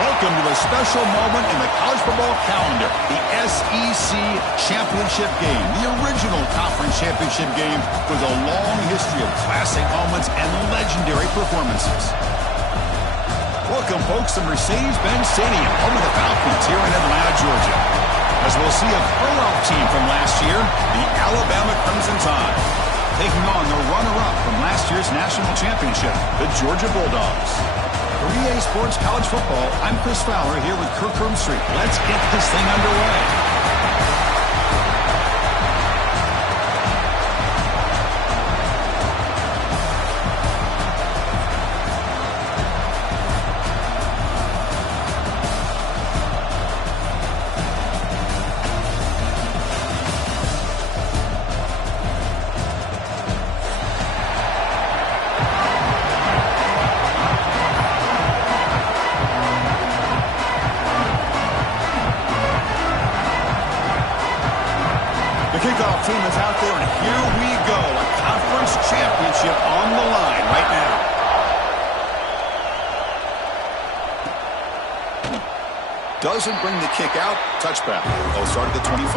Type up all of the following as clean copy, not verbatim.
Welcome to a special moment in the college football calendar, the SEC Championship Game, the original conference championship game with a long history of classic moments and legendary performances. Welcome, folks, to Mercedes-Benz Stadium, home of the Falcons here in Atlanta, Georgia. As we'll see a playoff team from last year, the Alabama Crimson Tide, taking on the runner-up from last year's national championship, the Georgia Bulldogs. For EA Sports College Football, I'm Chris Fowler here with Kirk Street. Let's get this thing underway. Kickoff team is out there, and here we go. A conference championship on the line right now. Doesn't bring the kick out. Touchback. They'll start at the 25.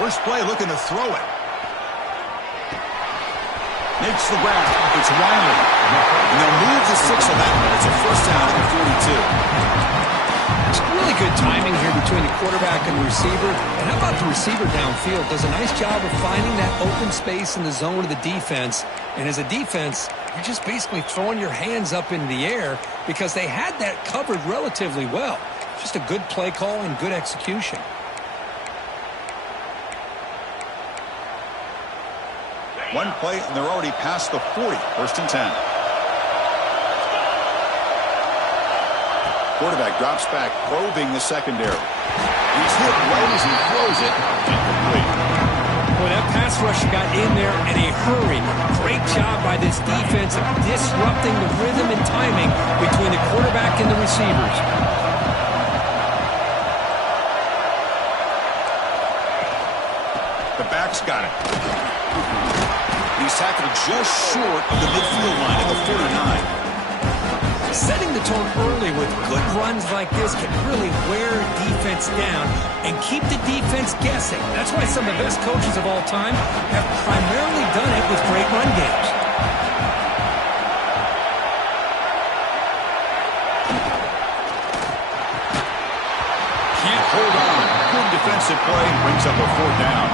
First play looking to throw it. Makes the grab. It's Riley. And they'll move the 6 on that one. It's a first down at the 42. It's really good timing here between the quarterback and the receiver. And how about the receiver downfield? Does a nice job of finding that open space in the zone of the defense. And as a defense, you're just basically throwing your hands up in the air because they had that covered relatively well. Just a good play call and good execution. One play, and they're already past the 40. First and 10. Quarterback drops back, probing the secondary. He's hit right as he throws it. Incomplete. Boy, that pass rush got in there in a hurry. Great job by this defense of disrupting the rhythm and timing between the quarterback and the receivers. The back's got it. He's tackled just short of the midfield line at the 49. Setting the tone early with good runs like this can really wear defense down and keep the defense guessing. That's why some of the best coaches of all time have primarily done it with great run games. Can't hold on. Good defensive play. Brings up a 4th down.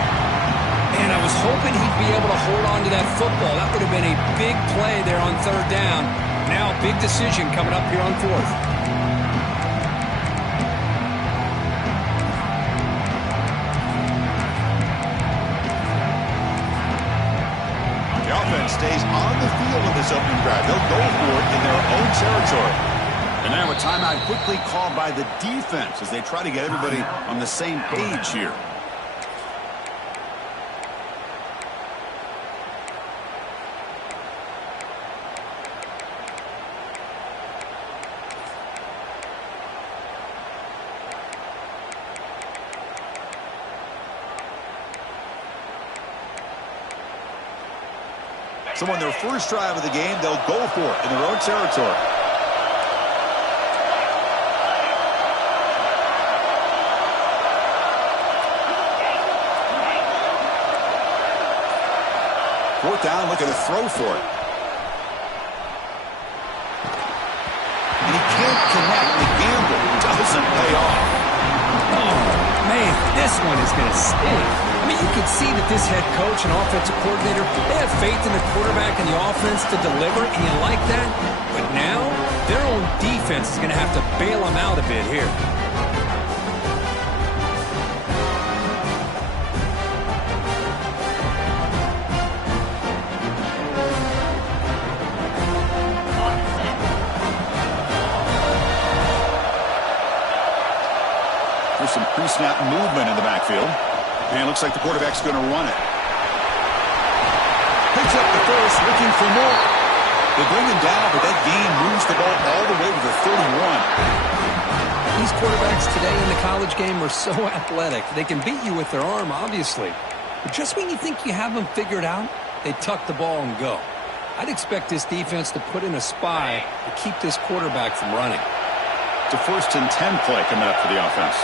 And I was hoping he'd be able to hold on to that football. That would have been a big play there on 3rd down. Now a big decision coming up here on 4th. The offense stays on the field in this opening drive. They'll go for it in their own territory. And now a timeout quickly called by the defense as they try to get everybody on the same page here. So on their first drive of the game, they'll go for it in their own territory. Fourth down, looking to throw for it. And he can't connect. The gamble doesn't pay off. Oh, man, this one is going to sting. I mean, you can see that this head coach and offensive coordinator, they have faith in the quarterback and the offense to deliver, and you like that. But now, their own defense is going to have to bail them out a bit here. for some pre-snap movement in the backfield. And it looks like the quarterback's going to run it. Picks up the first, looking for more. They bring him down, but that gain moves the ball all the way to the 31. These quarterbacks today in the college game are so athletic. They can beat you with their arm, obviously. But just when you think you have them figured out, they tuck the ball and go. I'd expect this defense to put in a spy to keep this quarterback from running. It's a 1st and 10 play coming up for the offense.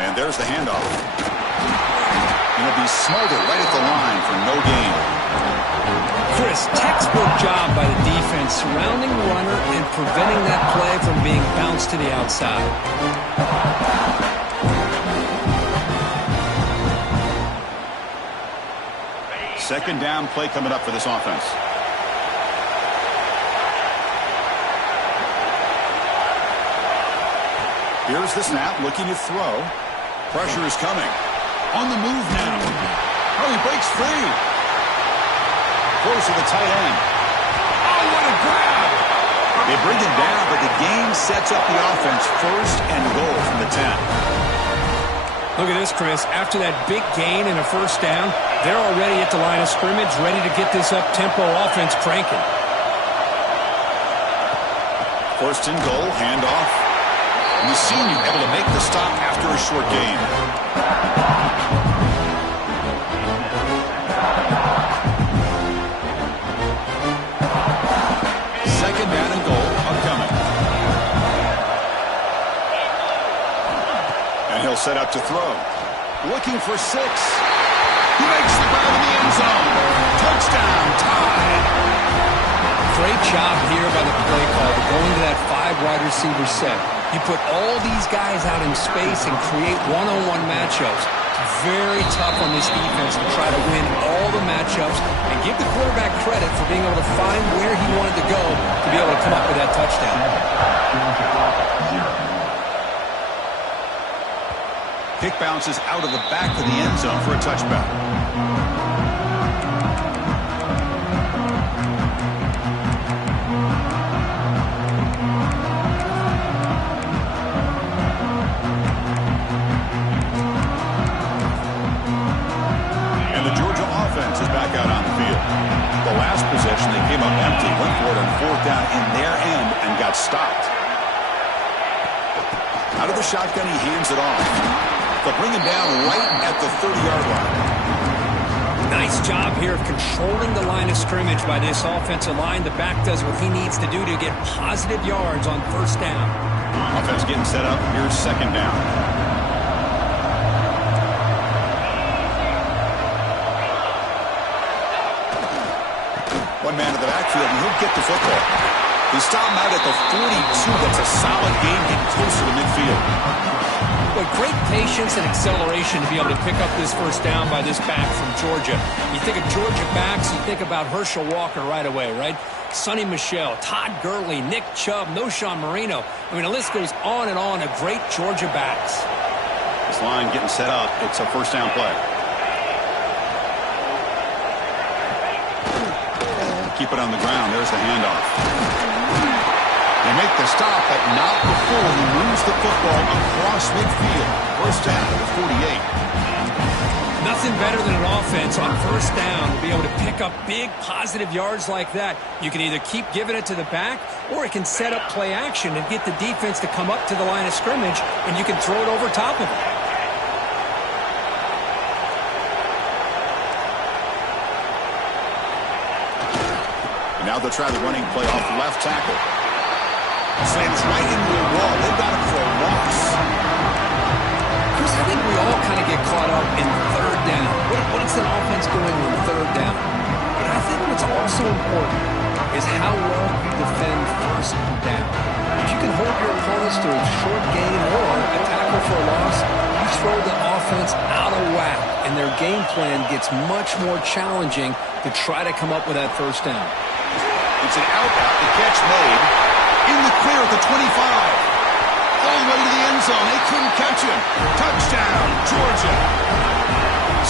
And there's the handoff. And it'll be smothered right at the line for no gain. Chris, textbook job by the defense surrounding the runner and preventing that play from being bounced to the outside. 2nd down play coming up for this offense. Here's the snap, looking to throw. Pressure is coming. On the move now. Oh, he breaks free. Close to the tight end. Oh, what a grab! They bring him down, but the game sets up the offense 1st and goal from the 10. Look at this, Chris. After that big gain and a 1st down, they're already at the line of scrimmage, ready to get this up-tempo offense cranking. 1st and goal, handoff. And the senior able to make the stop after a short gain. Second down and goal upcoming. And he'll set up to throw. Looking for 6. He makes the grab in the end zone. Touchdown, Tide. Great job here by the play caller going to that 5 wide receiver set. You put all these guys out in space and create one-on-one matchups. It's very tough on this defense to try to win all the matchups and give the quarterback credit for being able to find where he wanted to go to be able to come up with that touchdown. Pick bounces out of the back of the end zone for a touchback. Is back out on the field. The last possession, they came up empty, went for it on 4th down in their end and got stopped. Out of the shotgun, he hands it off. They'll bring him down right at the 30-yard line. Nice job here of controlling the line of scrimmage by this offensive line. The back does what he needs to do to get positive yards on 1st down. Offense getting set up. Here's 2nd down. One man in the backfield, and he'll get the football. They stop him out at the 42. That's a solid gain, getting closer to midfield. Boy, great patience and acceleration to be able to pick up this 1st down by this back from Georgia. You think of Georgia backs, you think about Herschel Walker right away, right? Sonny Michel, Todd Gurley, Nick Chubb, Noshawn Marino. I mean, the list goes on and on of great Georgia backs. This line getting set up. It's a 1st down play. Keep it on the ground. There's the handoff. They make the stop, but not before he moves the football across midfield. 1st down to the 48. Nothing better than an offense on 1st down to be able to pick up big positive yards like that. You can either keep giving it to the back, or it can set up play action and get the defense to come up to the line of scrimmage, and you can throw it over top of it. Now they'll try the running play off the left tackle. Slams right into the wall. They've got him for a loss. Chris, I think we all kind of get caught up in 3rd down. What is an offense doing on 3rd down? But I think what's also important is how well you defend 1st down. If you can hold your opponents to a short gain or a tackle for a loss, you throw the offense out of whack, and their game plan gets much more challenging to try to come up with that 1st down. It's an out, the catch made. In the clear at the 25. All the way to the end zone. They couldn't catch him. Touchdown, Georgia.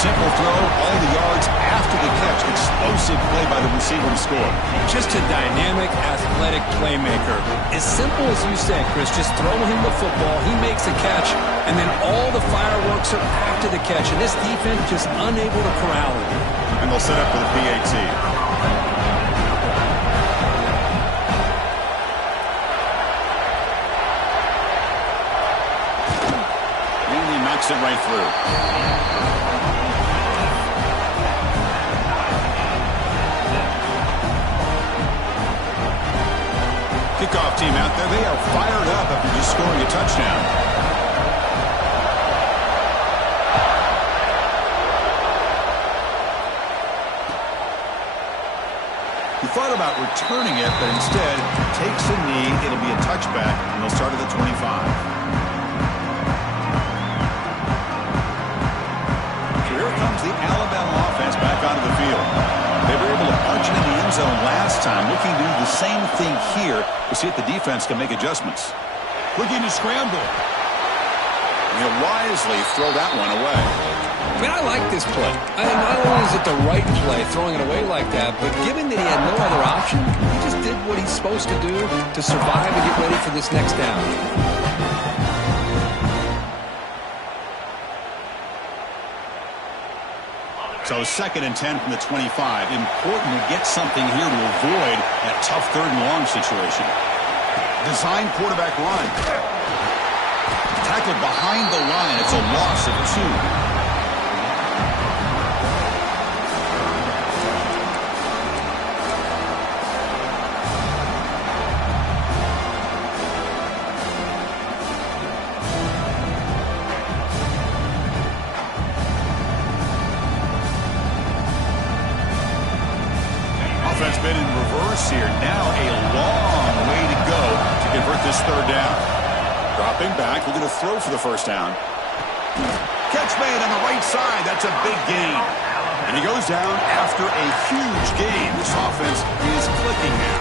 Simple throw, all the yards after the catch. Explosive play by the receiver to score. Just a dynamic, athletic playmaker. As simple as you said, Chris, just throw him the football, he makes a catch, and then all the fireworks are after the catch. And this defense just unable to corral him. And they'll set up for the PAT. And he knocks it right through. Kickoff team out there. They are fired up after just scoring a touchdown. He thought about returning it, but instead takes a knee. It'll be a touchback, and they'll start at the 25. So here comes the Alabama offense back onto the field. They were able to march it in the end zone last time, looking to do the same thing here. We'll see if the defense can make adjustments. Looking to scramble. And he'll wisely throw that one away. I mean, I like this play. Not only is it the right play, throwing it away like that, but given that he had no other option, he just did what he's supposed to do to survive and get ready for this next down. So 2nd and 10 from the 25. Important to get something here to avoid that tough 3rd and long situation. Design quarterback run. Tackled behind the line. It's a loss of 2. Offense been in reverse here. Now a long way to go to convert this 3rd down. Dropping back, looking to throw for the 1st down. Catch made on the right side. That's a big gain. And he goes down after a huge gain. This offense is clicking now.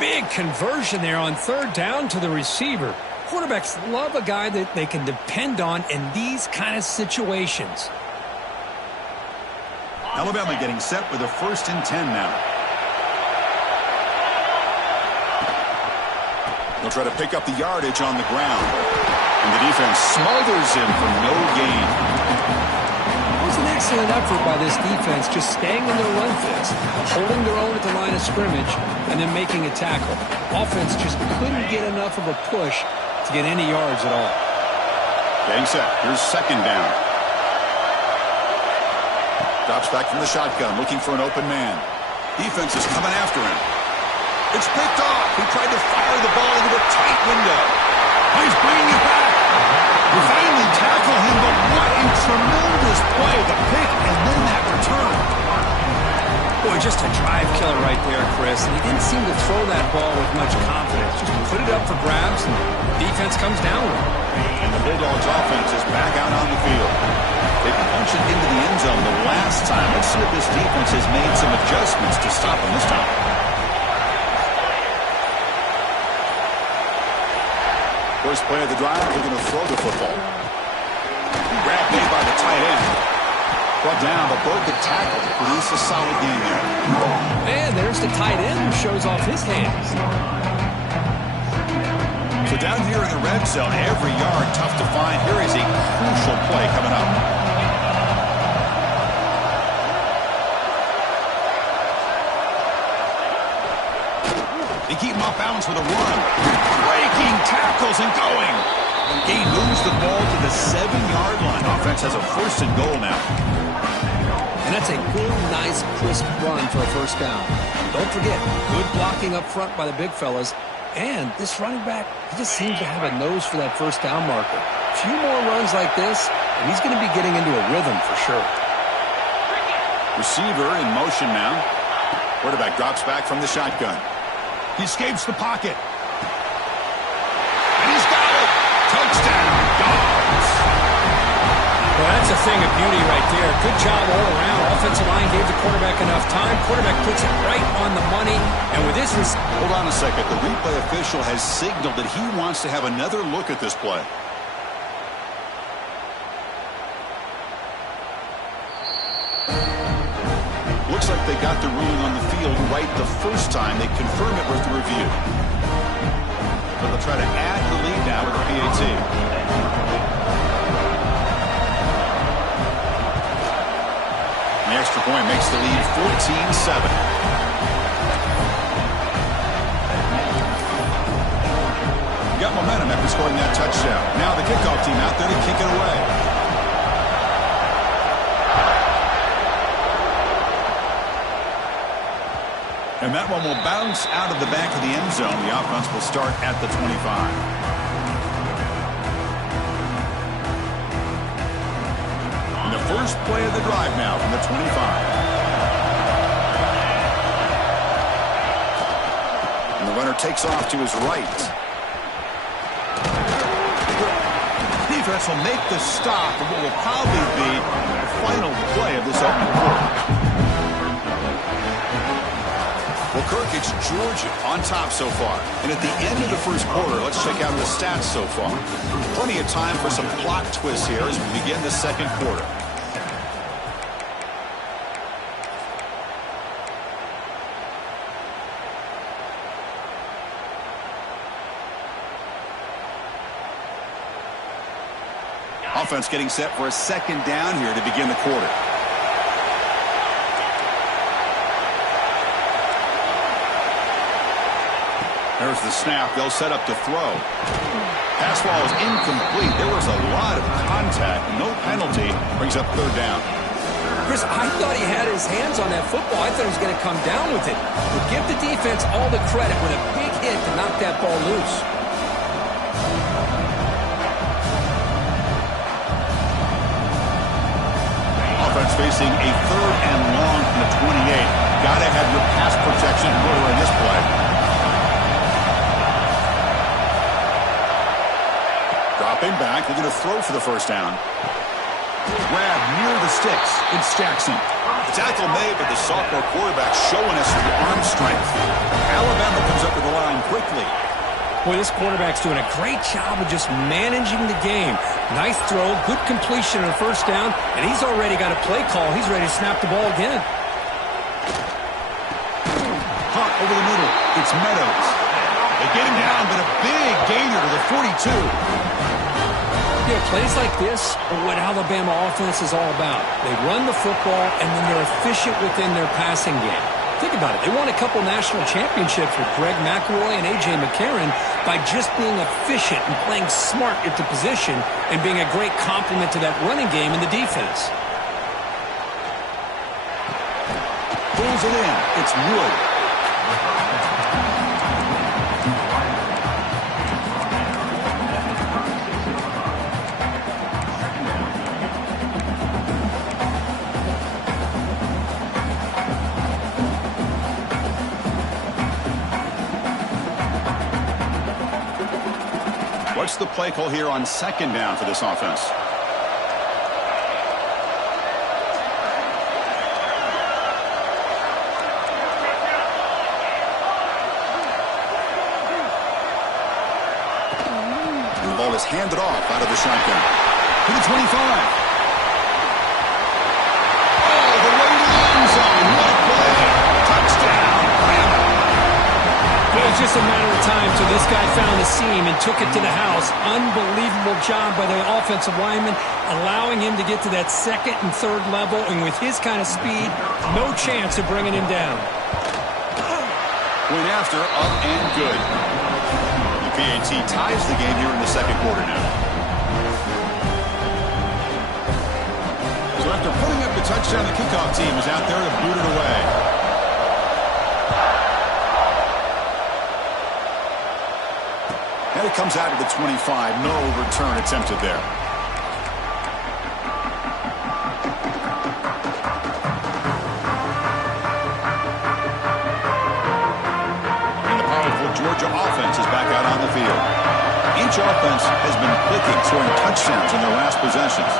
Big conversion there on 3rd down to the receiver. Quarterbacks love a guy that they can depend on in these kind of situations. Alabama getting set with a 1st and 10 now. They'll try to pick up the yardage on the ground. And the defense smothers him for no gain. It was an excellent effort by this defense, just staying in their run fits, holding their own at the line of scrimmage, and then making a tackle. Offense just couldn't get enough of a push to get any yards at all. Getting set. Here's 2nd down. Drops back from the shotgun, looking for an open man. Defense is coming after him. It's picked off. He tried to fire the ball into a tight window. He's bringing it back. We finally tackle him, but what a tremendous play. The pick and then that return. Boy, just a drive killer right there, Chris. And he didn't seem to throw that ball with much confidence. Just put it up for grabs, and the defense comes down with it. And the Bulldogs offense is back out on the field. They punched it into the end zone the last time. Let's see if this defense has made some adjustments to stop him this time. First play of the drive, they're going to throw the football. Grab made by the tight end. Brought down, but broke the tackle to produce a solid game there. And there's the tight end who shows off his hands. So down here in the red zone, every yard tough to find. Here is a crucial play coming up. They keep him off balance with a run. Breaking tackles and going. Gain moves the ball to the 7-yard line. Offense has a 1st and goal now. And that's a good, nice, crisp run for a 1st down. Don't forget, good blocking up front by the big fellas. And this running back, he just seems to have a nose for that 1st down marker. A few more runs like this, and he's going to be getting into a rhythm for sure. Receiver in motion now. Quarterback drops back from the shotgun. He escapes the pocket. And he's got it. Touchdown, Dogs. Well, that's a thing of beauty right there. Good job all around. Offensive line gave the quarterback enough time. Quarterback puts it right on the money. And with this... Hold on a second. The replay official has signaled that he wants to have another look at this play. Looks like they got the ruling on the field right the first time. They confirm it with the review. So they'll try to add the lead now with the PAT. The extra point makes the lead 14-7. Got momentum after scoring that touchdown. Now the kickoff team out there to kick it away. And that one will bounce out of the back of the end zone. The offense will start at the 25. And the first play of the drive now from the 25. And the runner takes off to his right. Defense will make the stop of what will probably be the final play of this opening quarter. Well, Kirk, it's Georgia on top so far. And at the end of the first quarter, let's check out the stats so far. Plenty of time for some plot twists here as we begin the second quarter. Offense getting set for a second down here to begin the quarter. There's the snap. They'll set up to throw. Pass ball is incomplete. There was a lot of contact. No penalty. Brings up third down. Chris, I thought he had his hands on that football. I thought he was going to come down with it. But give the defense all the credit with a big hit to knock that ball loose. Offense facing a third and long from the 28. Got to have your pass protection in order in this play. Dropping back, they're going to throw for the first down. Grab near the sticks. It's Jackson. The tackle made, but the sophomore quarterback showing us the arm strength. Alabama comes up to the line quickly. Boy, this quarterback's doing a great job of just managing the game. Nice throw, good completion on the first down, and he's already got a play call. He's ready to snap the ball again. Hot over the middle. It's Meadows. They get him down, but a big gainer to the 42. You know, plays like this are what Alabama offense is all about. They run the football, and then they're efficient within their passing game. Think about it. They won a couple national championships with Greg McElroy and A.J. McCarron by just being efficient and playing smart at the position and being a great complement to that running game in the defense. Pulls it in. It's Wood. What's the play call here on second down for this offense? And the ball is handed off out of the shotgun. To the 25. Oh, the way to the end zone. What a play. Touchdown. It was just a matter of time till this guy found the seam and took it to the house. Unbelievable job by the offensive lineman, allowing him to get to that second and third level, and with his kind of speed, no chance of bringing him down. Went after, up and good. The PAT ties the game here in the second quarter now. So after putting up the touchdown, the kickoff team is out there to boot it away. And it comes out of the 25. No return attempted there. And the powerful Georgia offense is back out on the field. Each offense has been clicking, scoring touchdowns in their last possessions.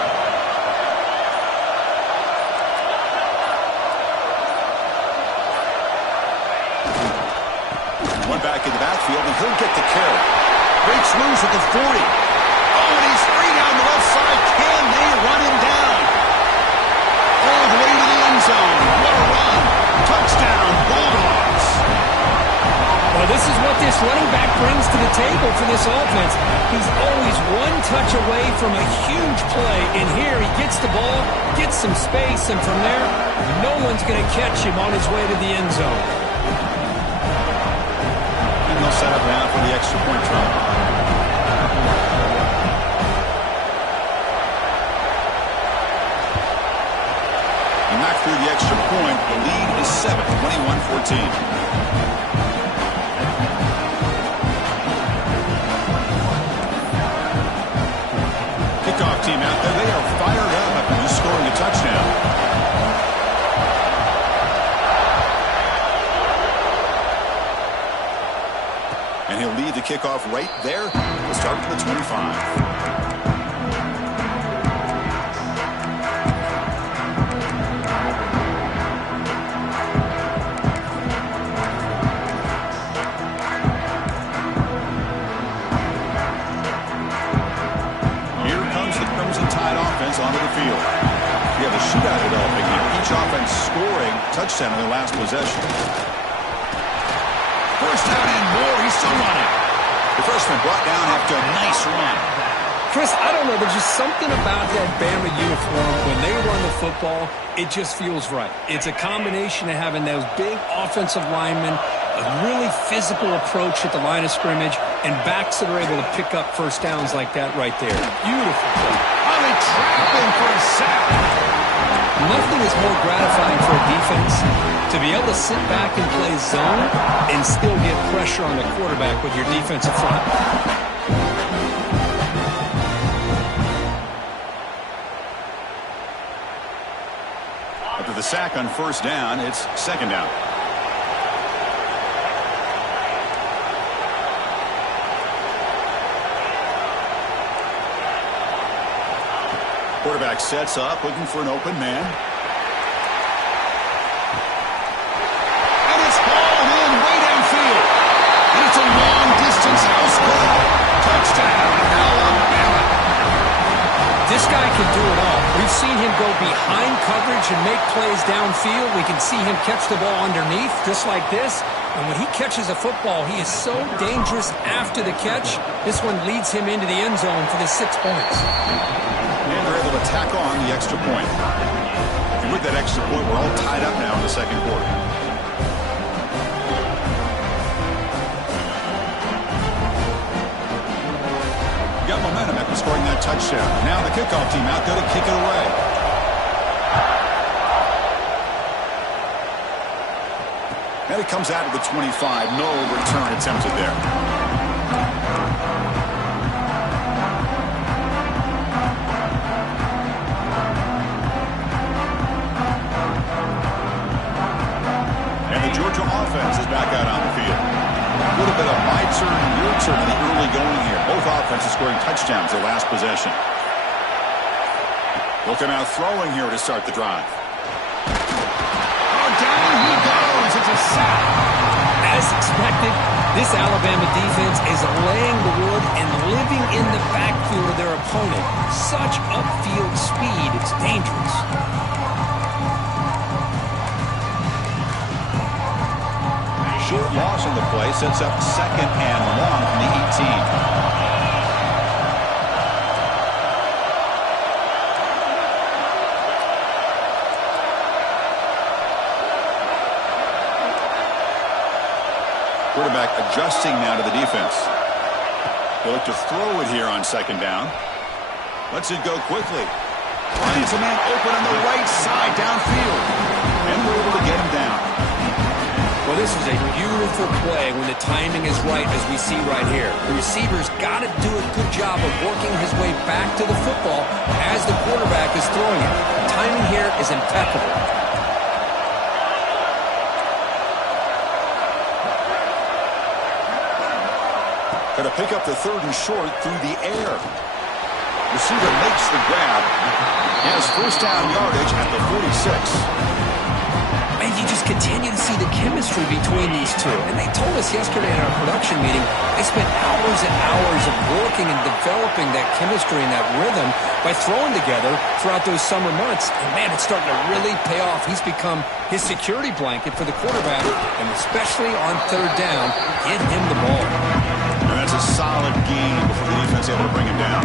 One back in the backfield, and he'll get the carry. Breaks loose at the 40. Oh, and he's free down the left side. Can they run him down? All the way to the end zone. What a run. running back brings to the table for this offense. He's always one touch away from a huge play, and here he gets the ball, gets some space, and from there, no one's going to catch him on his way to the end zone. And they'll set up now for the extra point try. And back through the extra point, the lead is 7, 21-14. Kickoff team out there, they are fired up after just scoring a touchdown. And he'll lead the kickoff right there. We'll start from the 25. Onto the field. We have a shootout developing here. Each offense scoring touchdown in their last possession. First down and more. He's still running. The freshman brought down after a nice run. Chris, I don't know. There's just something about that Bama uniform. When they run the football, it just feels right. It's a combination of having those big offensive linemen, a really physical approach at the line of scrimmage, and backs that are able to pick up first downs like that right there. Beautiful play. Trapping for a sack. Nothing is more gratifying for a defense to be able to sit back and play zone and still get pressure on the quarterback with your defensive front. After the sack on first down, it's second down. Quarterback sets up, looking for an open man. And it's hauled in way downfield. And it's a long-distance house ball. Touchdown, Alabama. This guy can do it all. We've seen him go behind coverage and make plays downfield. We can see him catch the ball underneath, just like this. And when he catches a football, he is so dangerous after the catch. This one leads him into the end zone for the 6 points. And they're able to tack on the extra point. And with that extra point, we're all tied up now in the second quarter. Got momentum after scoring that touchdown. Now the kickoff team out there to kick it away. And it comes out of the 25. No return attempted there. Offense is back out on the field. A little bit of my turn, your turn in the early going here. Both offenses scoring touchdowns their last possession. Looking out throwing here to start the drive. Oh, down he goes. It's a sack. As expected, this Alabama defense is laying the wood and living in the backfield of their opponent. Such upfield speed, it's dangerous. Short loss on the play sets up second and long from the 18. Quarterback adjusting now to the defense. They look to throw it here on second down. Lets it go quickly. Finds a man open on the right side downfield. And we're able to get him down. Well, this is a beautiful play when the timing is right, as we see right here. The receiver's got to do a good job of working his way back to the football as the quarterback is throwing it. The timing here is impeccable. Got to pick up the third and short through the air. Receiver makes the grab. Has first down yardage at the 46. And you just continue to see the chemistry between these to. And they told us yesterday in our production meeting, they spent hours and hours of working and developing that chemistry and that rhythm by throwing together throughout those summer months. And, man, it's starting to really pay off. He's become his security blanket for the quarterback, and especially on third down, get him the ball. And that's a solid game before the defense able to bring him down.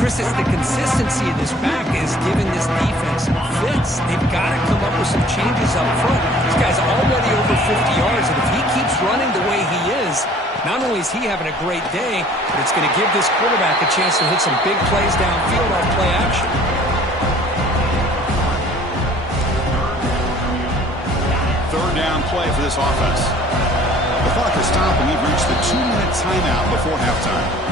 Chris, it's the consistency of this back is giving this defense fits. They've got to come up with some changes up front. This guy's already over 50 yards, and if he keeps running the way he is, not only is he having a great day, but it's going to give this quarterback a chance to hit some big plays downfield off play action. Third down play for this offense. The clock is stopping. We've reached the 2-minute timeout before halftime.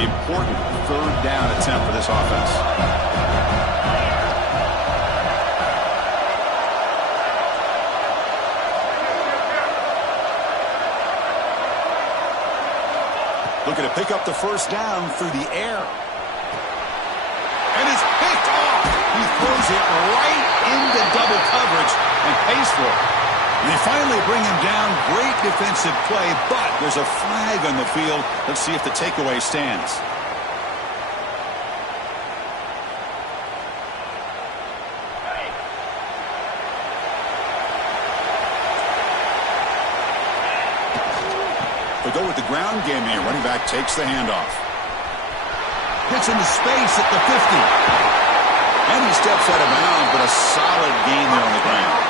Important third down attempt for this offense. Looking to pick up the first down through the air. And it's picked off. He throws it right into double coverage and pays for it. And they finally bring him down. Great defensive play, but there's a flag on the field. Let's see if the takeaway stands. They go with the ground game here. Running back takes the handoff. Gets into space at the 50. And he steps out of bounds, but a solid gain there on the ground.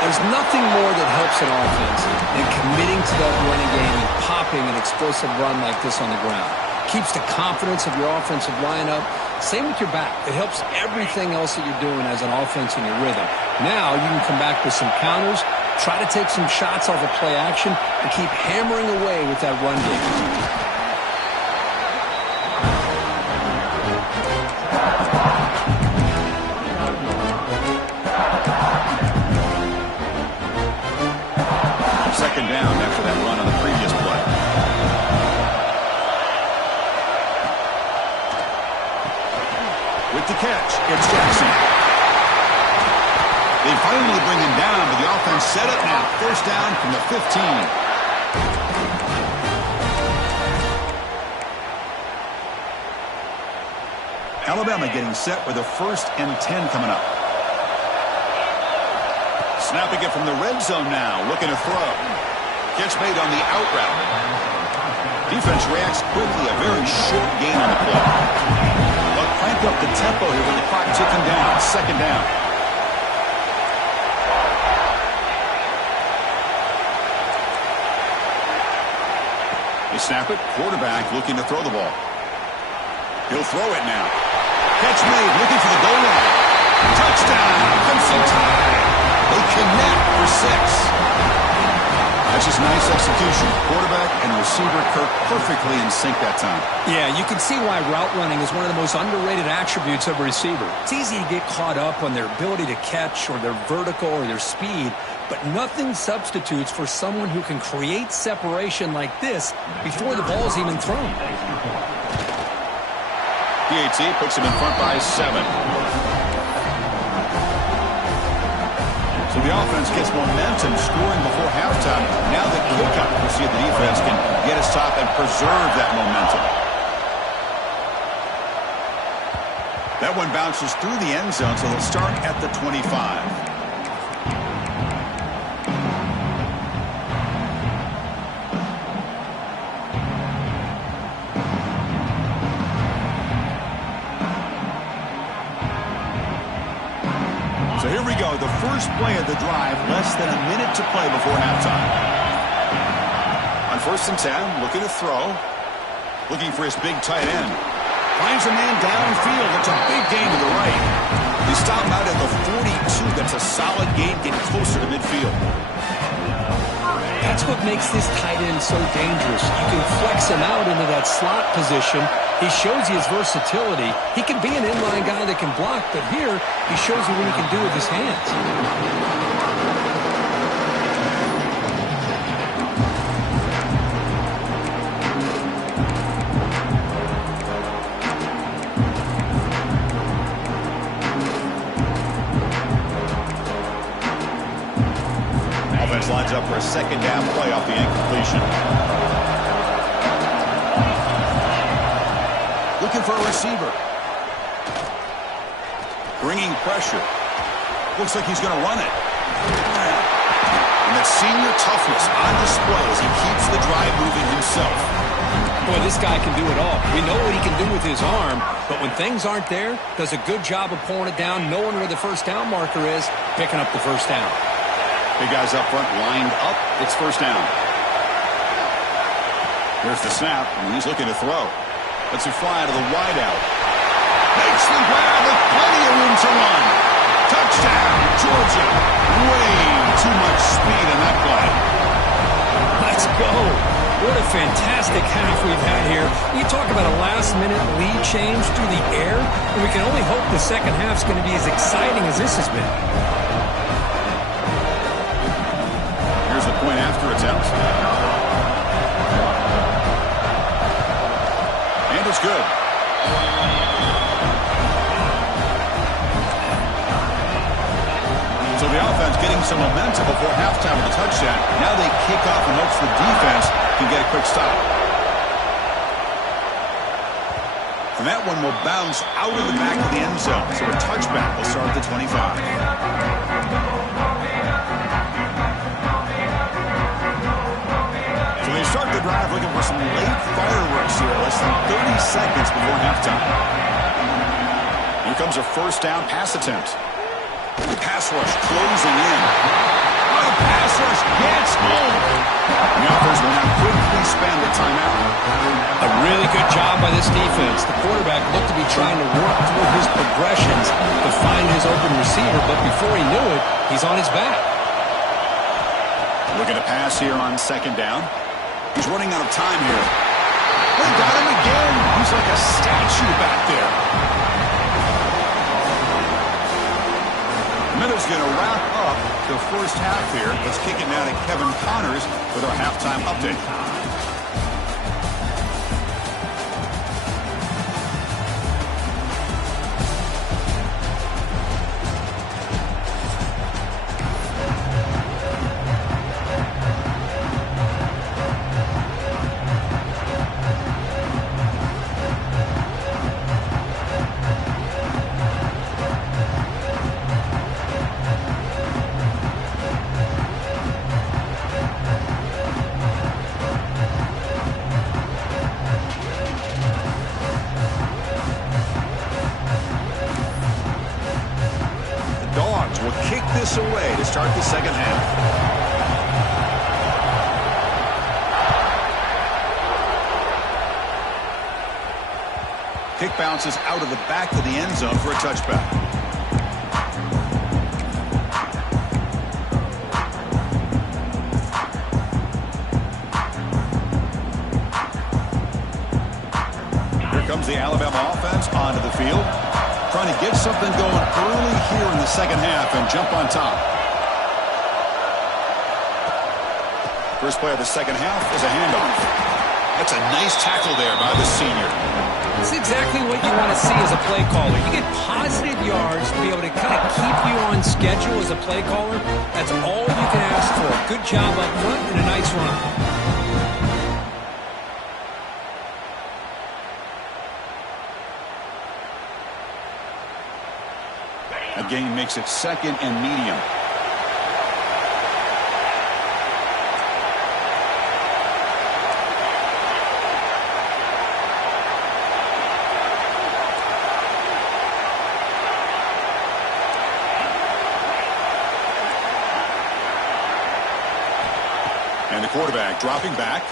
There's nothing more that helps an offense than committing to that running game and popping an explosive run like this on the ground. Keeps the confidence of your offensive lineup. Same with your back. It helps everything else that you're doing as an offense in your rhythm. Now you can come back with some counters, try to take some shots off of play action, and keep hammering away with that run game. Second down after that run on the previous play. With the catch, it's Jackson. They finally bring him down, but the offense set it now. First down from the 15. Alabama getting set with a 1st and 10 coming up. Snapping it from the red zone now, looking to throw. Catch made on the out route. Defense reacts quickly, a very short gain on the play. But crank up the tempo here with the clock ticking down. Second down. They snap it, quarterback looking to throw the ball. He'll throw it now. Catch made, looking for the goal line. Touchdown, Crimson Tide. They connect for 6. That's just nice execution. Quarterback and receiver Kirk perfectly in sync that time. Yeah, you can see why route running is one of the most underrated attributes of a receiver. It's easy to get caught up on their ability to catch or their vertical or their speed, but nothing substitutes for someone who can create separation like this before the ball is even thrown. PAT puts him in front by 7. So the offense gets momentum scoring before halftime. Now the kickoff. We'll see if the defense can get a stop and preserve that momentum. That one bounces through the end zone, so they'll start at the 25. So here we go, the first play of the drive, less than a minute to play before halftime. On 1st and 10, looking to throw, looking for his big tight end. Finds a man downfield. It's a big gain to the right. They stop him out at the 42. That's a solid gain, getting closer to midfield. That's what makes this tight end so dangerous. You can flex him out into that slot position. He shows you his versatility. He can be an inline guy that can block, but here he shows you what he can do with his hands. looking for a receiver. Bringing pressure. Looks like he's going to run it. And that senior toughness on display as he keeps the drive moving himself. Boy, this guy can do it all. We know what he can do with his arm, but when things aren't there, does a good job of pulling it down, knowing where the first down marker is, picking up the first down. Big guys up front lined up. It's first down. Here's the snap, and he's looking to throw. Lets it fly to the wideout. Makes the grab with plenty of room to run. Touchdown, Georgia. Way too much speed in that play. Let's go. What a fantastic half we've had here. You talk about a last-minute lead change through the air, and we can only hope the second half's going to be as exciting as this has been. Here's the point after attempt. And it's good. So the offense getting some momentum before halftime with a touchdown. Now they kick off in hopes the defense can get a quick stop. And that one will bounce out of the back of the end zone. So a touchback will start at the 25. So they start the drive looking for some late fireworks here. Less than 30 seconds before halftime. Here comes a first down pass attempt. The pass rush closing in. Oh, the pass rush gets home. The offense will now quickly spend the timeout. A really good job by this defense. The quarterback looked to be trying to work through his progressions to find his open receiver, but before he knew it, he's on his back. Looking to pass here on second down. He's running out of time here. They got him again. He's like a statue back there. Minute's going to wrap up the first half here. Let's kick it now to Kevin Connors with our halftime update. Will kick this away to start the second half. Kick bounces out of the back of the end zone for a touchback. Here comes the Alabama offense onto the field. Trying to get something going early here in the second half and jump on top. First play of the second half is a handoff. That's a nice tackle there by the senior. It's exactly what you want to see as a play caller. You get positive yards to be able to kind of keep you on schedule as a play caller. That's all you can ask for. Good job up front and a nice run. A gain makes it second and medium. And the quarterback dropping back.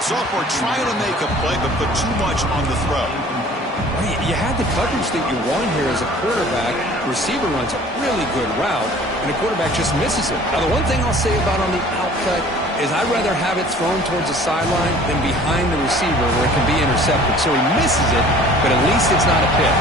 Sophomore trying to make a play, but put too much on the throw. You had the coverage that you want here as a quarterback. Receiver runs a really good route, and the quarterback just misses it. Now, the one thing I'll say about on the outcut is I'd rather have it thrown towards the sideline than behind the receiver where it can be intercepted. So he misses it, but at least it's not a pick.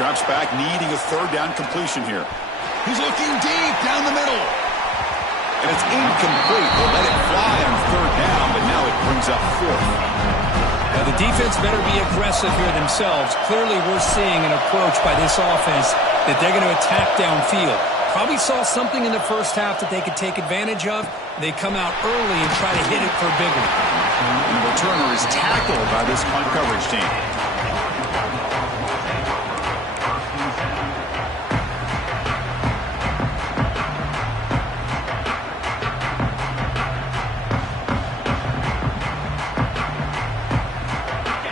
Drops back, needing a third down completion here. He's looking deep down the middle. And It's incomplete. They let it fly on third down, but now it brings up fourth. Now, the defense better be aggressive here themselves. Clearly, we're seeing an approach by this offense that they're going to attack downfield. Probably saw something in the first half that they could take advantage of. They come out early and try to hit it for a big one. And the returner is tackled by this punt coverage team.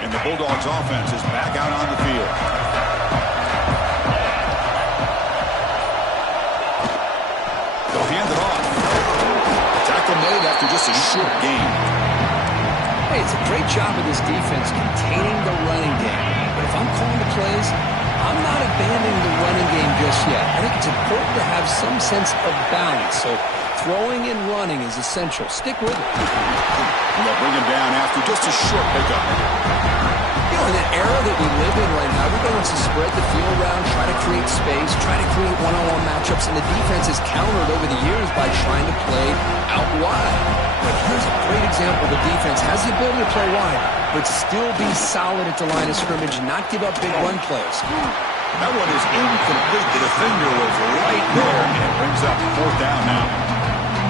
And the Bulldogs offense is back out on the field. They'll hand it off. Tackle made after just a short gain. Hey, it's a great job of this defense containing the running game. But if I'm calling the plays, I'm not abandoning the running game just yet. I think it's important to have some sense of balance. So throwing and running is essential. Stick with it. And they'll bring him down after just a short pickup. You know, in the era that we live in right now, everybody wants to spread the field around, try to create space, try to create one-on-one matchups, and the defense has countered over the years by trying to play out wide. But here's a great example. The defense has the ability to play wide, but still be solid at the line of scrimmage and not give up big run plays. That one is incomplete. The defender was right there, and it brings up fourth down now.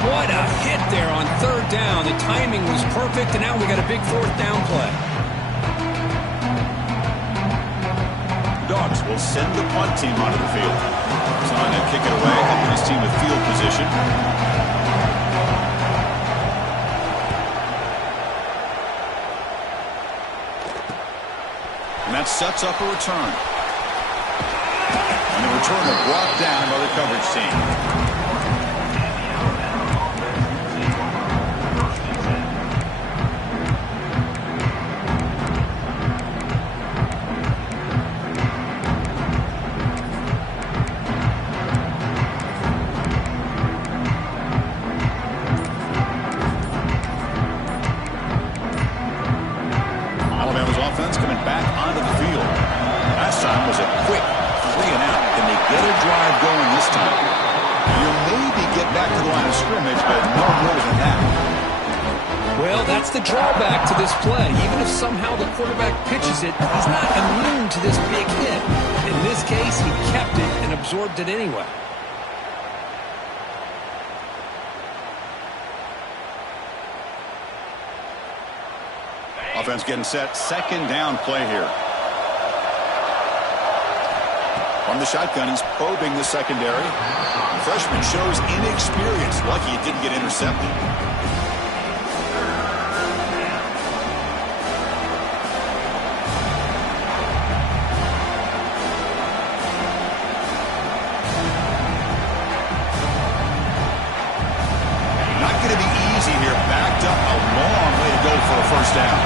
What a hit there on third down. The timing was perfect, and now we got a big fourth down play. Dogs will send the punt team onto the field. So I'm going to kick it away, helping his team with field position. And that sets up a return. And the returner brought down by the coverage team. Coming back onto the field. Last time was a quick 3-and-out. Can they get a drive going this time? You'll maybe get back to the line of scrimmage, but no more than that. Well, that's the drawback to this play. Even if somehow the quarterback pitches it, he's not immune to this big hit. In this case, he kept it and absorbed it anyway. Offense getting set. Second down play here. From the shotgun, he's probing the secondary. The freshman shows inexperience. Lucky it didn't get intercepted. Not going to be easy here. Backed up a long way to go for a first down.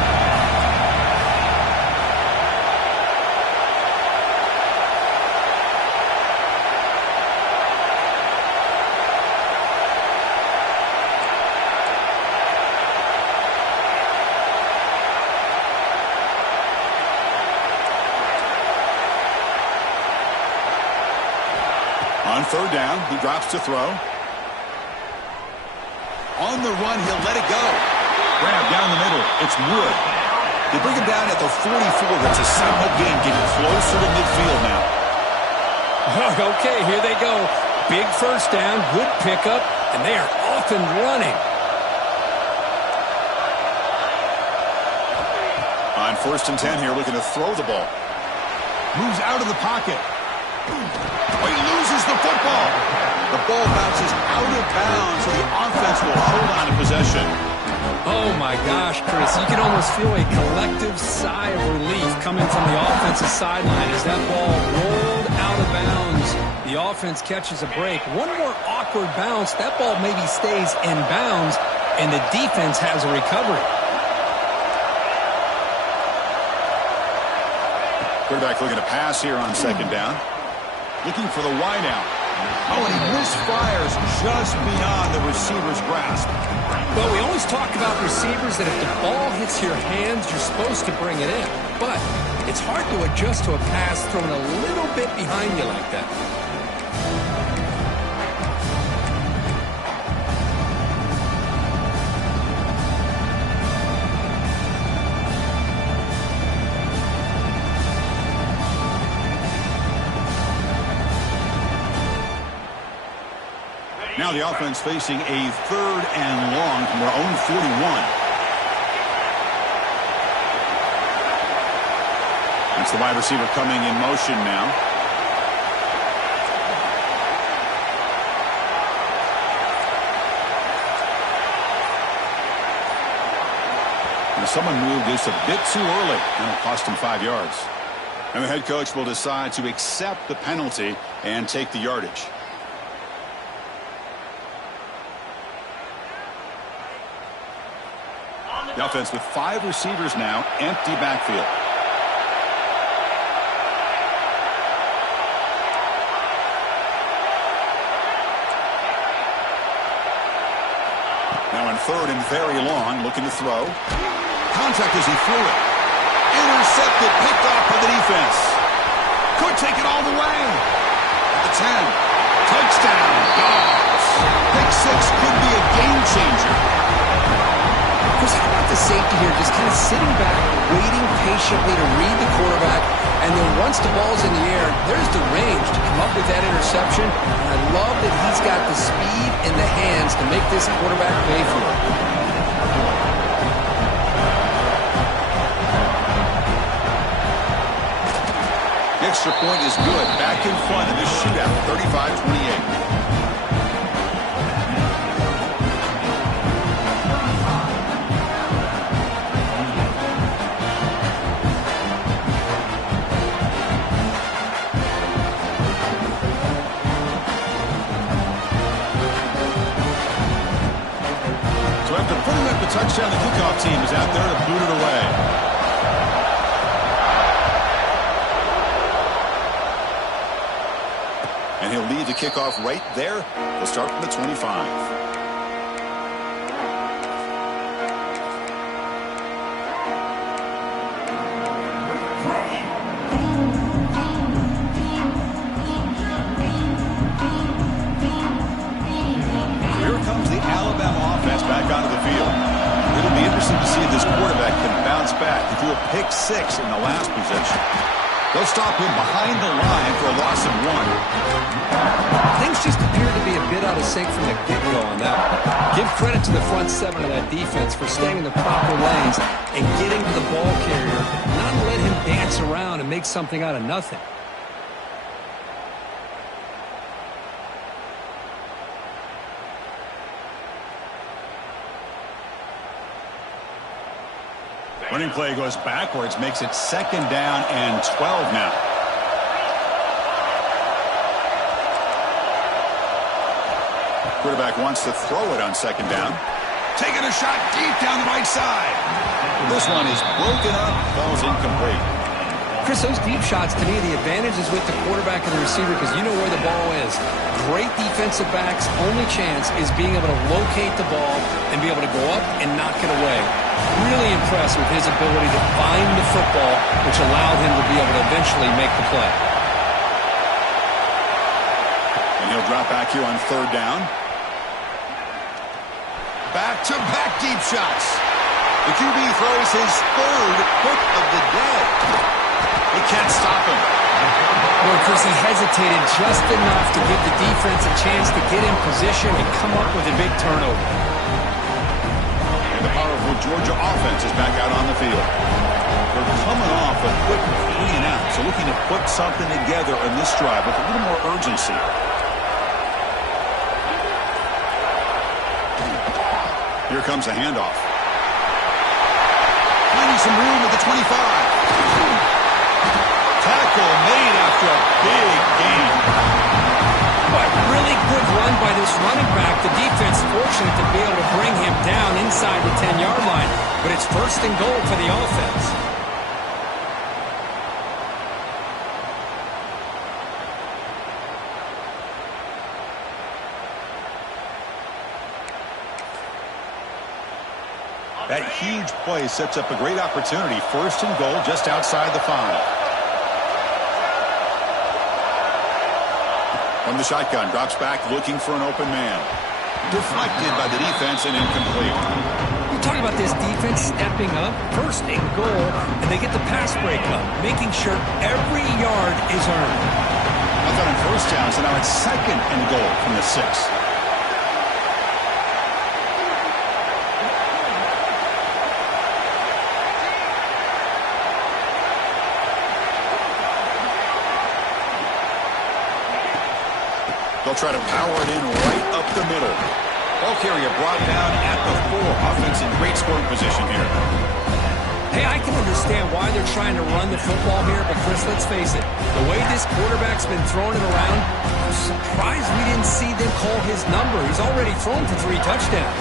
On third down, he drops to throw. On the run, he'll let it go. Grab down the middle. It's Wood. They bring him down at the 44. That's a solid gain, getting closer to midfield now. Okay, here they go. Big first down, good pickup, and they are off and running. On 1st and 10 here, looking to throw the ball. Moves out of the pocket. Oh, he loses the football. The ball bounces out of bounds, so the offense will hold on to possession. Oh, my gosh, Chris. You can almost feel a collective sigh of relief coming from the offensive sideline as that ball rolled out of bounds. The offense catches a break. One more awkward bounce. That ball maybe stays in bounds, and the defense has a recovery. Quarterback looking to pass here on second down. Looking for the wideout. Oh, and he misfires just beyond the receiver's grasp. Well, we always talk about receivers that if the ball hits your hands, you're supposed to bring it in. But it's hard to adjust to a pass thrown a little bit behind you like that. 2nd and 10 here. Looking to throw. On the run, he'll let it go. Grab down the middle. It's Wood. They bring him down at the 44. That's a solid gain, getting closer to midfield now. 2nd Now the offense facing a 3rd and long from their own 41. That's the wide receiver coming in motion now. And someone moved just a bit too early, and it cost him 5 yards. And the head coach will decide to accept the penalty and take the yardage. The offense with 5 receivers now, empty backfield. Now in 3rd and very long, looking to throw. Contact as he threw it. Intercepted, picked off by the defense. Could take it all the way. At the 10. Touchdown, Dogs. Pick 6 could be a game changer. Chris, how about the safety here, just kind of sitting back, waiting patiently to read the quarterback, and then once the ball's in the air, there's the range to come up with that interception. And I love that he's got the speed and the hands to make this quarterback pay for it. The extra point is good. Back in front of this shootout, 35-28. Touchdown, the kickoff team is out there to boot it away. And he'll lead the kickoff right there. He'll start from the 25. Here comes the Alabama offense back onto the field. It'll be interesting to see if this quarterback can bounce back. He threw a pick 6 in the last possession. They'll stop him behind the line for a loss of 1. Things just appear to be a bit out of sync from the get-go on that one. Give credit to the front 7 of that defense for staying in the proper lanes and getting to the ball carrier, not let him dance around and make something out of nothing. Running play goes backwards, makes it 2nd down and 12 now. Quarterback wants to throw it on 2nd down. Taking a shot deep down the right side. This one is broken up, falls incomplete. Chris, those deep shots, to me, the advantage is with the quarterback and the receiver because you know where the ball is. Great defensive backs' only chance is being able to locate the ball and be able to go up and knock it away. Really impressed with his ability to find the football, which allowed him to be able to eventually make the play. And he'll drop back here on 3rd down. Back-to-back deep shots. The QB throws his 3rd hook of the day. He can't stop him. Well, Chris, he hesitated just enough to give the defense a chance to get in position and come up with a big turnover. And the powerful Georgia offense is back out on the field. They're coming off a quick 3 and out, so looking to put something together in this drive with a little more urgency. Here comes a handoff. Finding some room at the 25. Tackle made after a big gain. But really good run by this running back. The defense fortunate to be able to bring him down inside the 10-yard line. But it's 1st and goal for the offense. That huge play sets up a great opportunity. 1st and goal just outside the 5. From the shotgun, drops back looking for an open man. Deflected by the defense and incomplete. We're talking about this defense stepping up, 1st and goal, and they get the pass break up, making sure every yard is earned. I thought on 1st down, so now it's 2nd and goal from the 6. They'll try to power it in right up the middle. Ball carrier brought down at the 4. Offense in great scoring position here. Hey, I can understand why they're trying to run the football here, but Chris, let's face it, the way this quarterback's been throwing it around, I'm surprised we didn't see them call his number. He's already thrown for 3 touchdowns.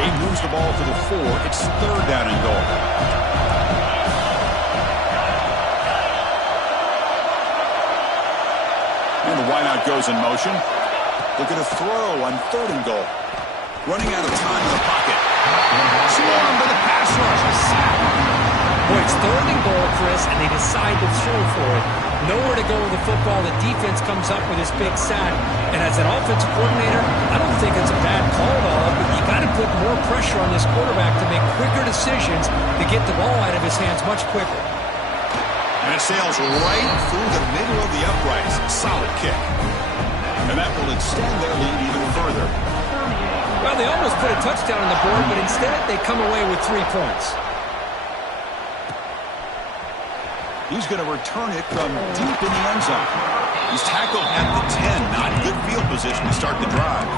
He moves the ball to the 4. It's 3rd down and goal. And the wideout goes in motion. Looking to throw on 3rd and goal. Running out of time in the pocket. Swarmed by the pass rush. A sack. Boy, it's 3rd and goal, Chris, and they decide to throw for it. Nowhere to go with the football. The defense comes up with this big sack. And as an offensive coordinator, I don't think it's a bad call at all, but you got to put more pressure on this quarterback to make quicker decisions to get the ball out of his hands much quicker. And it sails right through the middle of the uprights. Solid kick. And that will extend their lead even further. Well, they almost put a touchdown on the board, but instead they come away with 3 points. He's going to return it from deep in the end zone. He's tackled at the 10. Not good field position to start the drive.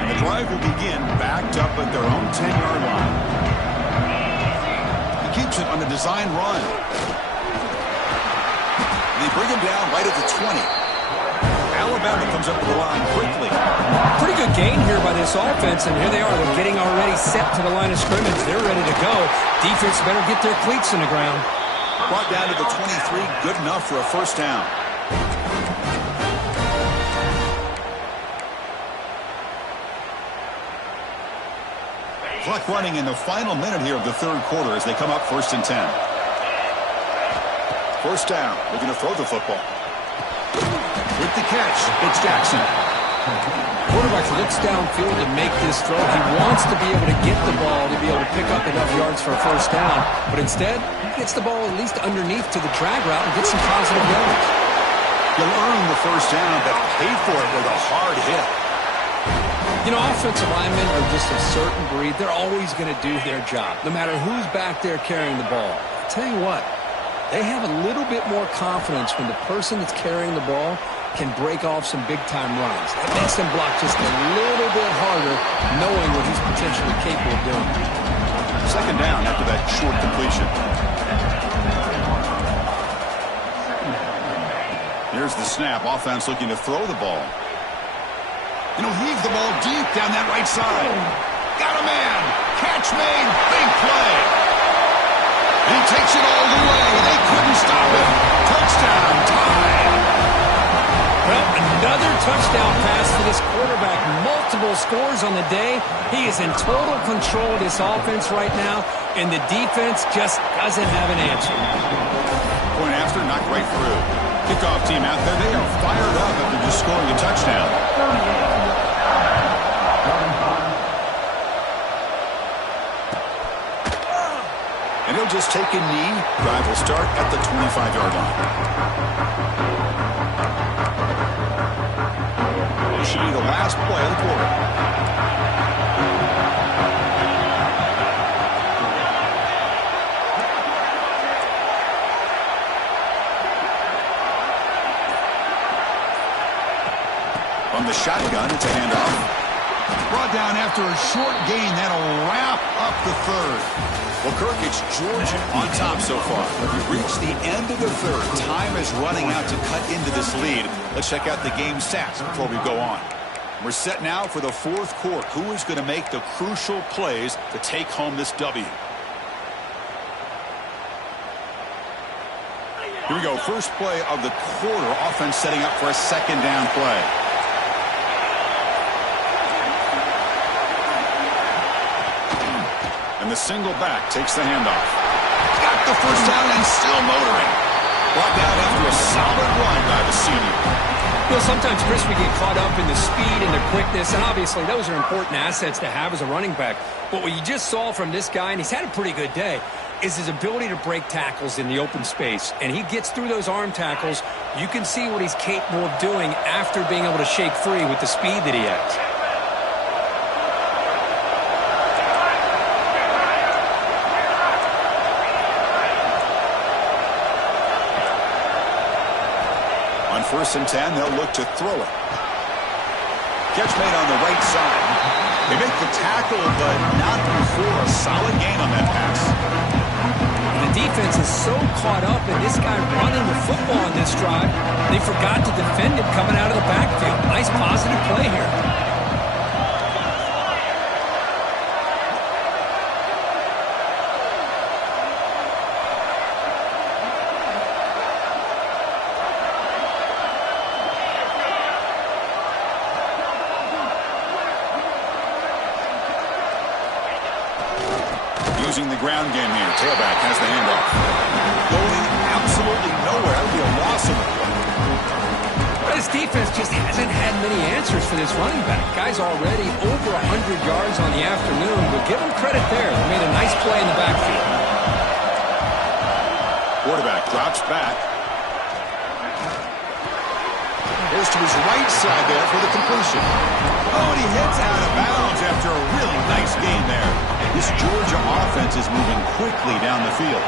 And the drive will begin backed up at their own 10-yard line. Keeps it on a design run. They bring him down right at the 20. Alabama comes up with the line quickly. Pretty good gain here by this offense, and here they are. They're getting already set to the line of scrimmage. They're ready to go. Defense better get their cleats in the ground. Brought down to the 23. Good enough for a 1st down. Clock running in the final minute here of the 3rd quarter as they come up 1st and 10. 1st down. Looking to throw the football. With the catch, it's Jackson. Quarterback looks downfield to make this throw. He wants to be able to get the ball to be able to pick up enough yards for a 1st down. But instead, he gets the ball at least underneath to the drag route and gets some positive yards. You'll earn the 1st down, but pay for it with a hard hit. You know, offensive linemen are just a certain breed. They're always going to do their job, no matter who's back there carrying the ball. I'll tell you what, they have a little bit more confidence when the person that's carrying the ball can break off some big-time runs. That makes them block just a little bit harder, knowing what he's potentially capable of doing. 2nd down after that short completion. Here's the snap. Offense looking to throw the ball. And he'll heave the ball deep down that right side. Got a man. Catch made. Big play. And he takes it all the way. They couldn't stop him. Touchdown. Tied. Well, another touchdown pass for this quarterback. Multiple scores on the day. He is in total control of this offense right now, and the defense just doesn't have an answer. Point after, knocked right through. Kickoff team out there. They are fired up after just scoring a touchdown. And he'll just take a knee. Drive will start at the 25-yard line. This should be the last play of the quarter. From the shotgun, it's a handoff. Brought down after a short gain. That'll wrap up the 3rd. Well, Kirk, it's Georgia on top so far. We've reached the end of the 3rd. Time is running out to cut into this lead. Let's check out the game stats before we go on. We're set now for the 4th quarter. Who is going to make the crucial plays to take home this W? Here we go. First play of the quarter. Offense setting up for a 2nd down play. And the single back takes the handoff. Got the 1st down and still motoring. Brought down after a solid run by the senior. Sometimes, Chris, we get caught up in the speed and the quickness, and obviously those are important assets to have as a running back. But what you just saw from this guy, and he's had a pretty good day, is his ability to break tackles in the open space. And he gets through those arm tackles. You can see what he's capable of doing after being able to shake free with the speed that he has. On 1st and 10, they'll look to throw it. Catch made on the right side. They make the tackle, but not before a solid gain on that pass. The defense is so caught up in this guy running the football on this drive, they forgot to defend him coming out of the backfield. Nice positive play here. Using the ground game here. Tailback has the handoff. Going absolutely nowhere. It'll be a loss of it. This defense just hasn't had many answers for this running back. Guy's already over 100 yards on the afternoon, but give him credit there. He made a nice play in the backfield. Quarterback drops back. Goes to his right side there for the completion. Oh, and he heads out of bounds after a really nice gain there. This Georgia offense is moving quickly down the field.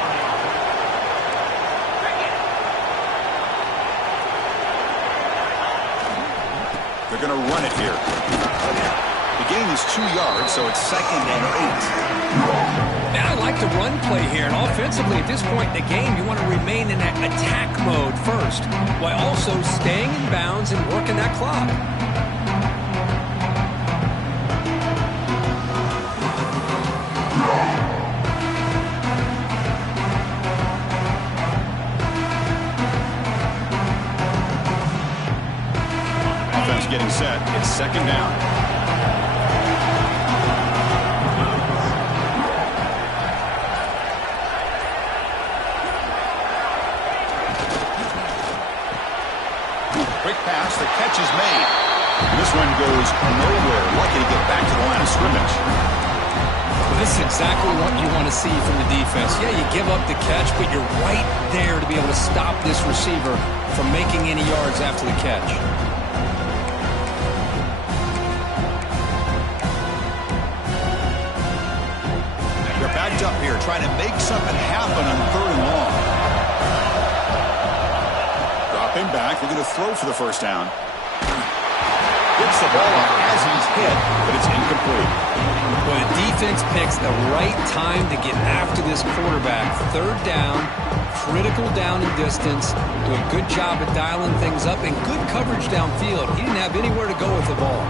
They're going to run it here. The gain is 2 yards, so it's 2nd and 8. Man, I like the run play here. And offensively, at this point in the game, you want to remain in that attack mode first, while also staying in bounds and working that clock. Offense getting set. It's 2nd down. Quick pass, the catch is made. This one goes nowhere. Lucky to get back to the line of scrimmage. Well, this is exactly what you want to see from the defense. Yeah, you give up the catch, but you're right there to be able to stop this receiver from making any yards after the catch. They're backed up here, trying to make something happen on 3rd and long. Dropping back, we're going to throw for the 1st down. Gets the ball up as he's hit, but it's incomplete. Well, the defense picks the right time to get after this quarterback. 3rd down, critical down and distance. Do a good job of dialing things up and good coverage downfield. He didn't have anywhere to go with the ball.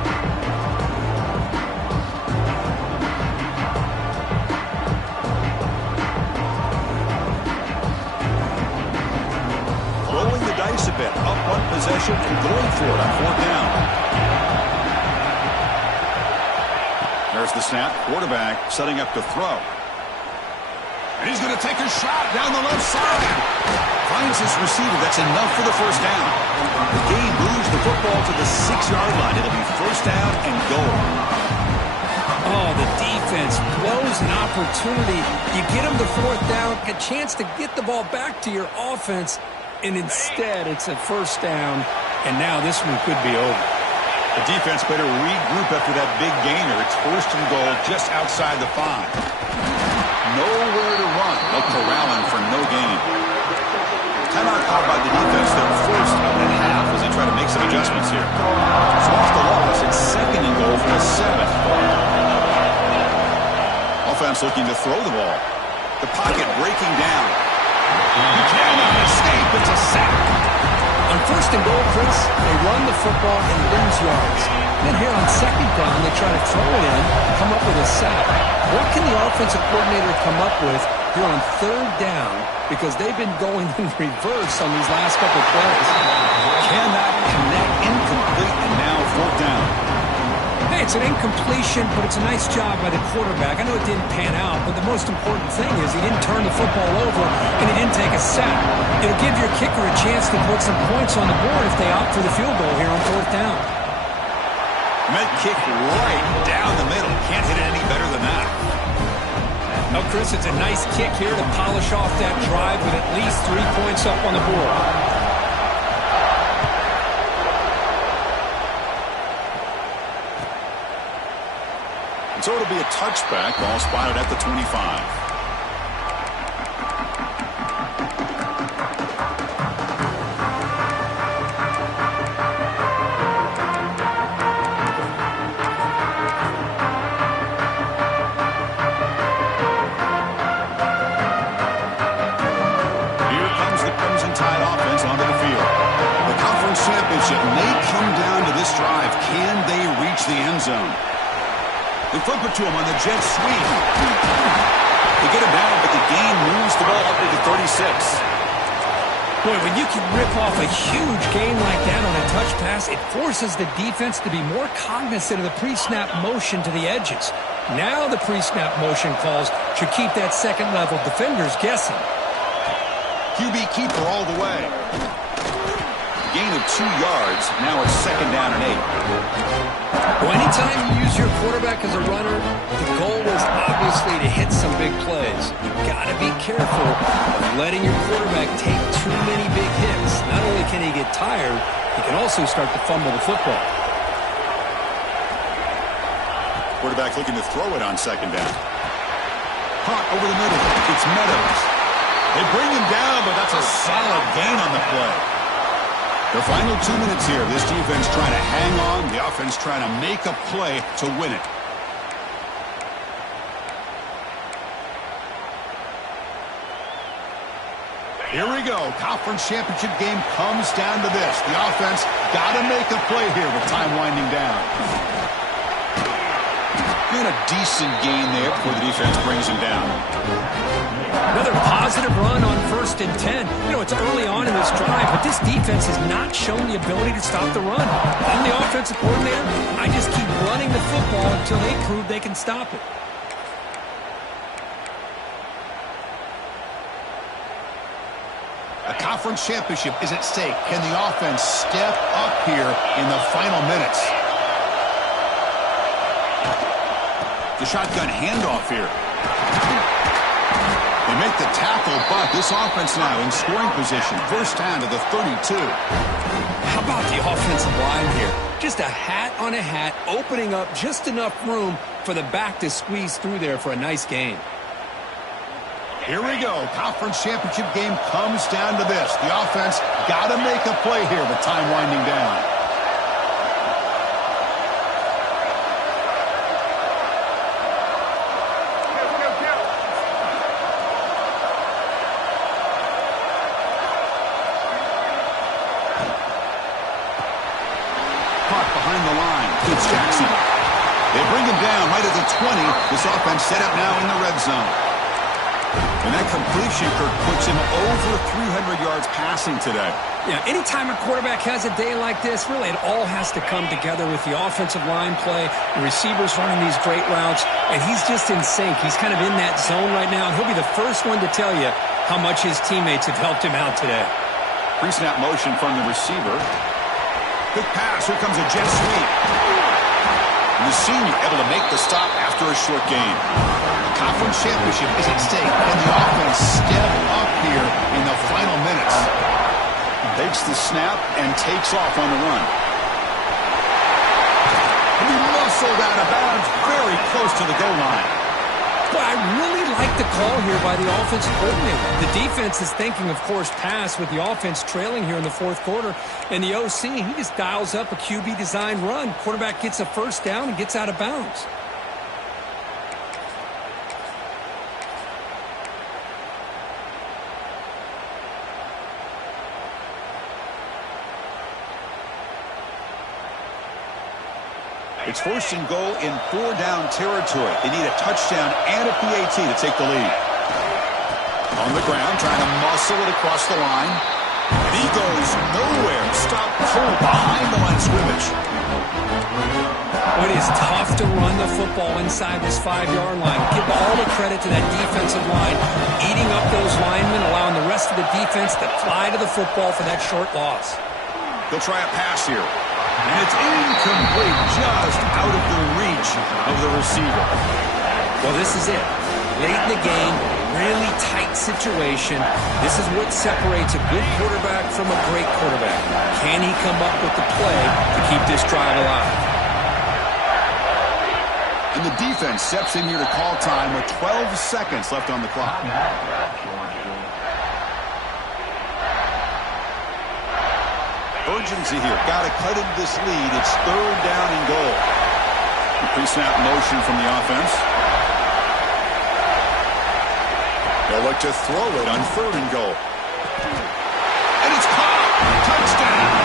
Rolling the dice a bit, up 1 possession and going for it on 4th down. There's the snap. Quarterback setting up to throw. And he's going to take a shot down the left side. Finds his receiver. That's enough for the 1st down. The game moves the football to the 6-yard line. It'll be 1st down and goal. Oh, the defense blows an opportunity. You get them to 4th down, a chance to get the ball back to your offense, and instead it's a 1st down, and now this one could be over. The defense better regroup after that big gainer. It's 1st and goal just outside the 5. Nowhere to run. They'll corral him for no gain. Timeout called by the defense. They're forced out at half as they try to make some adjustments here. So off the loss, it's 2nd and goal from the 7th. Offense looking to throw the ball. The pocket breaking down. He cannot escape. It's a sack. On 1st and goal, Chris, they run the football and lose yards. Then here on 2nd down, they try to throw it in, come up with a sack. What can the offensive coordinator come up with here on 3rd down? Because they've been going in reverse on these last couple of plays. Cannot connect, incomplete, and now 4th down. Hey, it's an incompletion, but it's a nice job by the quarterback. I know it didn't pan out, but the most important thing is he didn't turn the football over and he didn't take a sack. It'll give your kicker a chance to put some points on the board if they opt for the field goal here on 4th down. Med kick right down the middle. Can't hit it any better than that. Oh, Chris, it's a nice kick here to polish off that drive with at least 3 points up on the board. So it'll be a touchback, ball spotted at the 25. Here comes the Crimson Tide offense onto the field. The conference championship may come down to this drive. Can they reach the end zone? They flip it to him on the jet sweep. They get him down, but the gain moves the ball up to the 36. Boy, when you can rip off a huge gain like that on a touch pass, it forces the defense to be more cognizant of the pre-snap motion to the edges. Now the pre-snap motion calls should keep that second-level defenders guessing. QB keeper all the way. Gain of 2 yards. Now it's 2nd down and 8. Well, anytime you use your quarterback as a runner, the goal is obviously to hit some big plays. You've got to be careful of letting your quarterback take too many big hits. Not only can he get tired, he can also start to fumble the football. Quarterback looking to throw it on 2nd down. Caught over the middle. It's Meadows. They bring him down, but that's a solid gain on the play. The final 2 minutes here. This defense trying to hang on. The offense trying to make a play to win it. Here we go. Conference championship game comes down to this. The offense got to make a play here with time winding down. Doing a decent gain there before the defense brings him down. Another positive run on 1st and 10. You know, it's early on in this drive, but this defense has not shown the ability to stop the run. I'm the offensive coordinator. I just keep running the football until they prove they can stop it. A conference championship is at stake. Can the offense step up here in the final minutes? The shotgun handoff here. They make the tackle, but this offense now in scoring position. 1st down to the 32. How about the offensive line here? Just a hat on a hat, opening up just enough room for the back to squeeze through there for a nice gain. Here we go. Conference championship game comes down to this. The offense got to make a play here with time winding down. Caught behind the line. It's Jackson. They bring him down right at the 20. This offense set up now in the red zone. And that completion, Kirk, puts him over 300 yards passing today. Yeah, anytime a quarterback has a day like this, really it all has to come together with the offensive line play, the receivers running these great routes, and he's just in sync. He's kind of in that zone right now, and he'll be the first one to tell you how much his teammates have helped him out today. Pre-snap motion from the receiver. Quick pass. Here comes a jet sweep. And the senior able to make the stop after a short gain. Conference championship is at stake. Can the offense step up here in the final minutes? Takes the snap and takes off on the run. And he muscled out of bounds very close to the goal line. But I really like the call here by the offensive coordinator. The defense is thinking, of course, pass with the offense trailing here in the 4th quarter. And the OC, he just dials up a QB design run. Quarterback gets a 1st down and gets out of bounds. It's 1st and goal in 4-down territory. They need a touchdown and a PAT to take the lead. On the ground, trying to muscle it across the line. And he goes nowhere. Stop cold behind the line of scrimmage. It is tough to run the football inside this 5-yard line. Give all the credit to that defensive line, eating up those linemen, allowing the rest of the defense to fly to the football for that short loss. They'll try a pass here. And it's incomplete, just out of the reach of the receiver. Well, this is it. Late in the game, really tight situation. This is what separates a good quarterback from a great quarterback. Can he come up with the play to keep this drive alive? And the defense steps in here to call time with 12 seconds left on the clock. Urgency here. Got to cut into this lead. It's 3rd down and goal. Pre-snap motion from the offense. They'll look to throw it on 3rd and goal. And it's caught. Touchdown.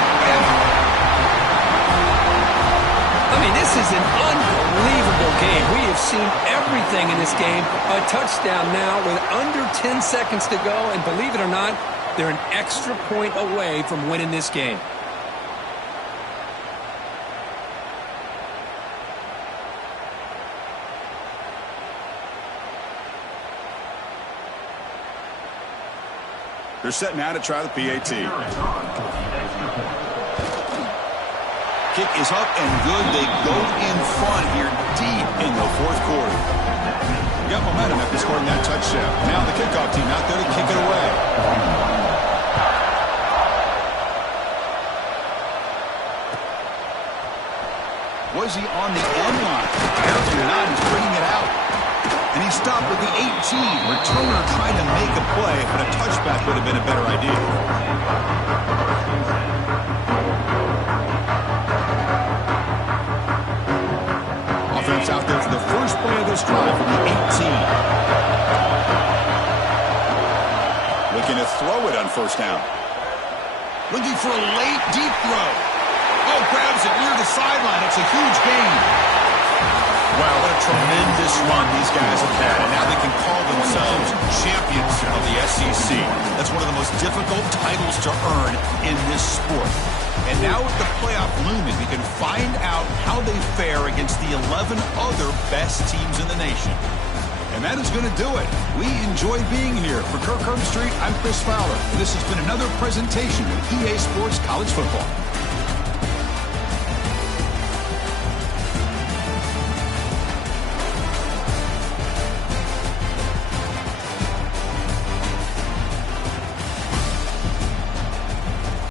I mean, this is an unbelievable game. We have seen everything in this game. A touchdown now with under 10 seconds to go. And believe it or not, they're an extra point away from winning this game. They're set now to try the PAT. Kick is up and good. They go in front here deep in the 4th quarter. Got momentum after scoring that touchdown. Now the kickoff team out there to kick it away. Was he on the end line? Apparently not. He's bringing it out. And he stopped with the 18. Returner trying to make a play, but a touchback would have been a better idea. Offense out there for the first play of this drive from the 18. Looking to throw it on 1st down. Looking for a late, deep throw. Oh, grabs it near the sideline. It's a huge gain. Wow, what a tremendous run these guys have had. And now they can call themselves champions of the SEC. That's one of the most difficult titles to earn in this sport. And now with the playoff looming, we can find out how they fare against the 11 other best teams in the nation. And that is going to do it. We enjoy being here. For Kirk Herbstreit, I'm Chris Fowler. And this has been another presentation of EA Sports College Football.